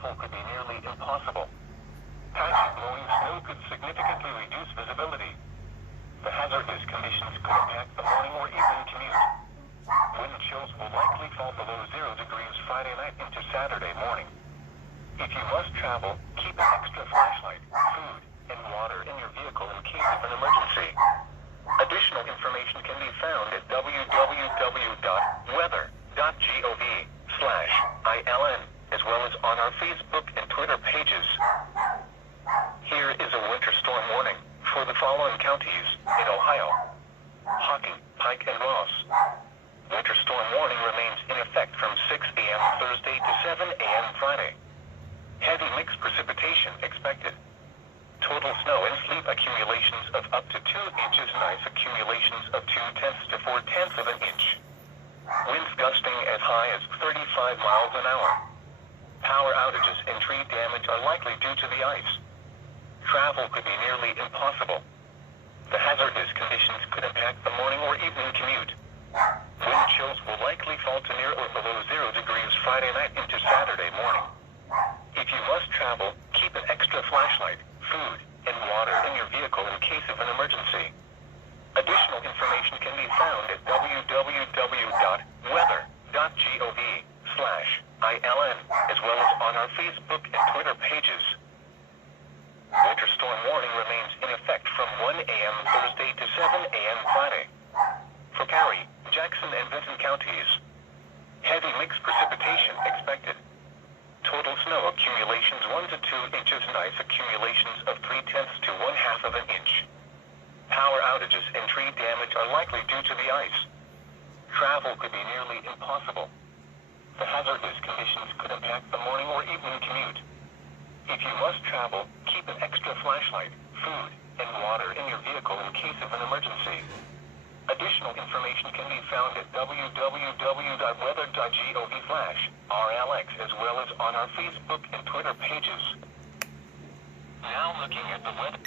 travel could be nearly impossible. Patchy blowing snow could significantly reduce visibility. The hazardous conditions could impact the morning or evening commute. Wind chills will likely fall below 0 degrees Friday night into Saturday morning. If you must travel, keep an extra flashlight, food, and water in your vehicle in case of an emergency. Additional information can be found at www.weather.gov/ILN, as well as on our Facebook and Twitter pages. Here is a winter storm warning for the following counties in Ohio: Hocking, Pike, and Ross. Winter storm warning remains in effect from 6 a.m. Thursday to 7 a.m. Friday. Heavy mixed precipitation expected. Total snow and sleet accumulations of up to 2 inches and ice accumulations of 0.2 to 0.4 of an inch. Winds gusting as high as 35 miles an hour. Power outages and tree damage are likely due to the ice. Travel could be nearly impossible. The hazardous conditions could impact the morning or evening commute. Wind chills will likely fall to near or below 0 degrees Friday night into Saturday morning. If you must travel, keep an extra flashlight, food, and water in your vehicle in case of an emergency. Additional information can be found at www.weather.gov/ILN, as well as on our Facebook and Twitter pages. Winter storm warning remains in effect from 1 a.m. Thursday to 7 a.m. Friday. For Perry, Jackson, and Vinton counties, heavy mixed precipitation expected. Total snow accumulations 1 to 2 inches and ice accumulations of 0.3 to 1/2 of an inch. Power outages and tree damage are likely due to the ice. Travel could be nearly impossible. The hazardous conditions could impact the morning or evening commute. If you must travel, keep an extra flashlight, food, and water in your vehicle in case of an emergency. Additional information can be found at www.weather.gov/RLX, as well as on our Facebook and Twitter pages. Now looking at the weather.